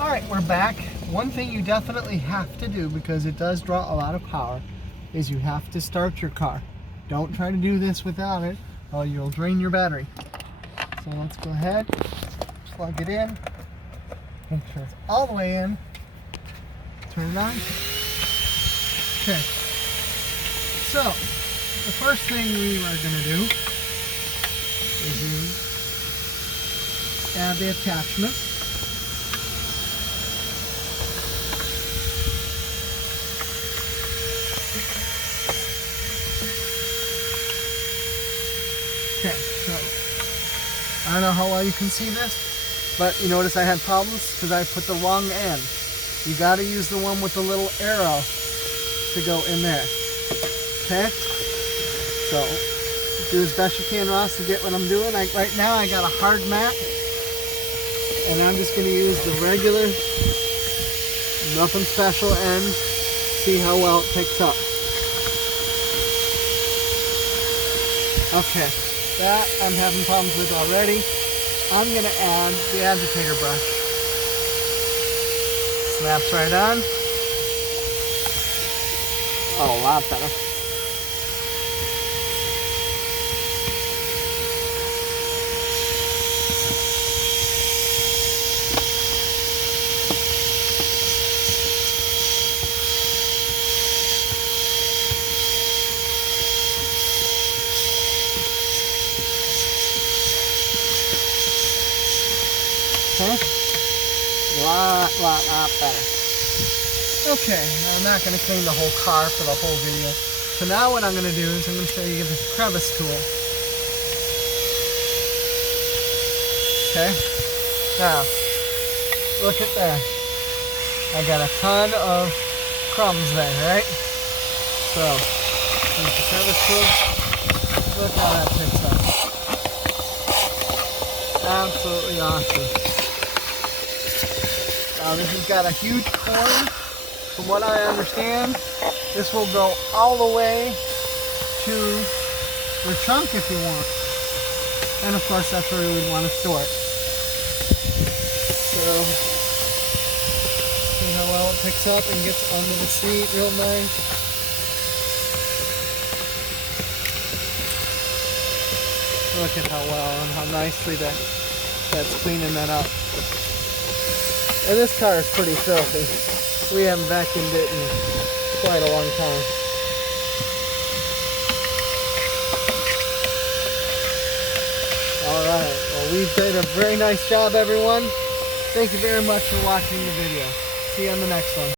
Alright, we're back. One thing you definitely have to do, because it does draw a lot of power, is you have to start your car. Don't try to do this without it, or you'll drain your battery. So let's go ahead, plug it in, make sure it's all the way in, turn it on. Okay, so the first thing we are going to do is add the attachment. Okay, so I don't know how well you can see this, but you notice I had problems because I put the wrong end. You got to use the one with the little arrow to go in there. Okay? So do as best you can, Ross, to get what I'm doing. Right now I got a hard mat, and I'm just going to use the regular, nothing special end. See how well it picks up. Okay. That I'm having problems with already. I'm going to add the agitator brush. Snaps right on. Oh, a lot better. Okay. Lot better. Okay, now I'm not going to clean the whole car for the whole video. So now what I'm going to do is I'm going to show you the crevice tool. Okay. Now, look at that. I got a ton of crumbs there, right? So, use the crevice tool. Look how that picks up. Absolutely awesome. Now this has got a huge cord. From what I understand, this will go all the way to the trunk if you want. And of course that's where we would want to store it. So, see how well it picks up and gets under the seat real nice. Look at how well and how nicely that's cleaning that up. And this car is pretty filthy. We haven't vacuumed it in quite a long time. Alright, well we did a very nice job, everyone. Thank you very much for watching the video. See you on the next one.